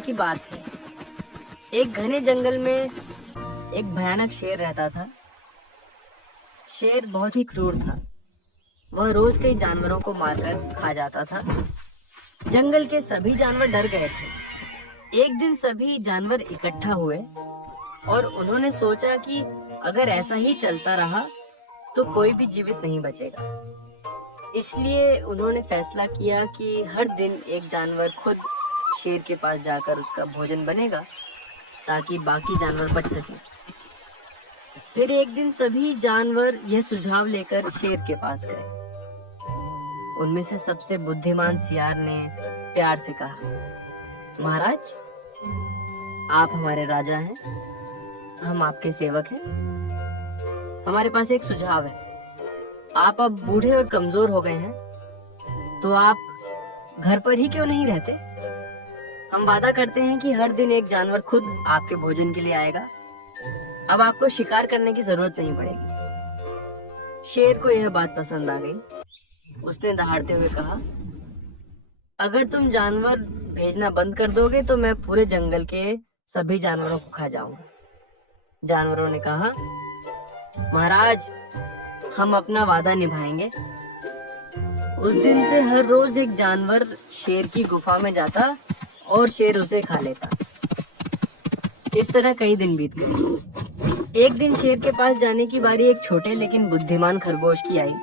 की बात है। एक घने जंगल में एक भयानक शेर रहता था। शेर बहुत ही क्रूर था। वह रोज कई जानवरों को मारकर खा जाता था। जंगल के सभी जानवर डर गए थे। एक दिन सभी जानवर इकट्ठा हुए और उन्होंने सोचा कि अगर ऐसा ही चलता रहा तो कोई भी जीवित नहीं बचेगा। इसलिए उन्होंने फैसला किया कि हर दिन एक जानवर खुद शेर के पास जाकर उसका भोजन बनेगा ताकि बाकी जानवर बच सके। फिर एक दिन सभी जानवर यह सुझाव लेकर शेर के पास गए। उनमें से सबसे बुद्धिमान सियार ने प्यार से कहा, महाराज, आप हमारे राजा हैं, हम आपके सेवक हैं। हमारे पास एक सुझाव है। आप अब बूढ़े और कमजोर हो गए हैं, तो आप घर पर ही क्यों नहीं रहते? हम वादा करते हैं कि हर दिन एक जानवर खुद आपके भोजन के लिए आएगा। अब आपको शिकार करने की जरूरत नहीं पड़ेगी। शेर को यह बात पसंद आ गई। उसने दहाड़ते हुए कहा, अगर तुम जानवर भेजना बंद कर दोगे तो मैं पूरे जंगल के सभी जानवरों को खा जाऊंगा। जानवरों ने कहा, महाराज, हम अपना वादा निभाएंगे। उस दिन से हर रोज एक जानवर शेर की गुफा में जाता और शेर उसे खा लेता। इस तरह कई दिन बीत गए। एक दिन शेर के पास जाने की बारी एक छोटे लेकिन बुद्धिमान खरगोश की आई।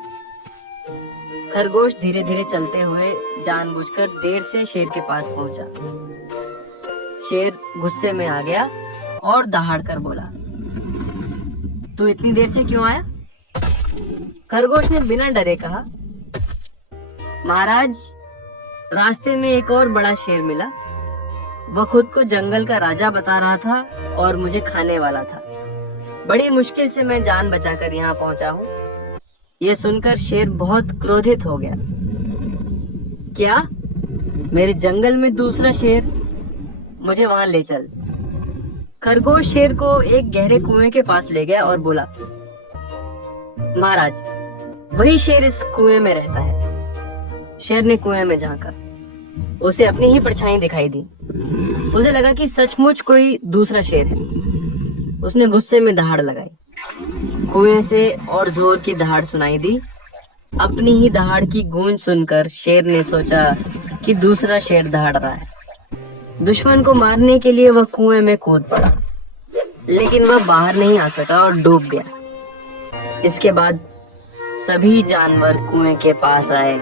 खरगोश धीरे धीरे चलते हुए जानबूझकर देर से शेर के पास पहुंचा। शेर गुस्से में आ गया और दहाड़ कर बोला, तू इतनी देर से क्यों आया? खरगोश ने बिना डरे कहा, महाराज, रास्ते में एक और बड़ा शेर मिला। वह खुद को जंगल का राजा बता रहा था और मुझे खाने वाला था। बड़ी मुश्किल से मैं जान बचाकर यहाँ पहुंचा हूँ। यह सुनकर शेर बहुत क्रोधित हो गया। क्या? मेरे जंगल में दूसरा शेर? मुझे वहां ले चल। खरगोश शेर को एक गहरे कुएं के पास ले गया और बोला, महाराज, वही शेर इस कुएं में रहता है। शेर ने कुएं में झांका। उसे अपनी ही परछाई दिखाई दी। उसे लगा कि सचमुच कोई दूसरा शेर है। उसने गुस्से में दहाड़ लगाई। कुएं से और जोर की दहाड़ सुनाई दी। अपनी ही दहाड़ की गूंज सुनकर शेर ने सोचा कि दूसरा शेर दहाड़ रहा है। दुश्मन को मारने के लिए वह कुएं में कूद पड़ा, लेकिन वह बाहर नहीं आ सका और डूब गया। इसके बाद सभी जानवर कुएं के पास आए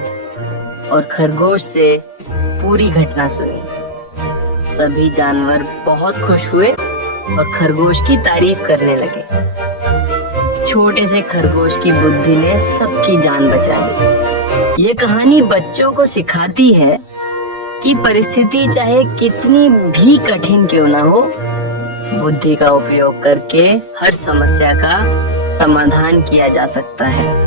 और खरगोश से पूरी घटना सुनी। सभी जानवर बहुत खुश हुए और खरगोश की तारीफ करने लगे। छोटे से खरगोश की बुद्धि ने सबकी जान बचा ली। ये कहानी बच्चों को सिखाती है कि परिस्थिति चाहे कितनी भी कठिन क्यों ना हो, बुद्धि का उपयोग करके हर समस्या का समाधान किया जा सकता है।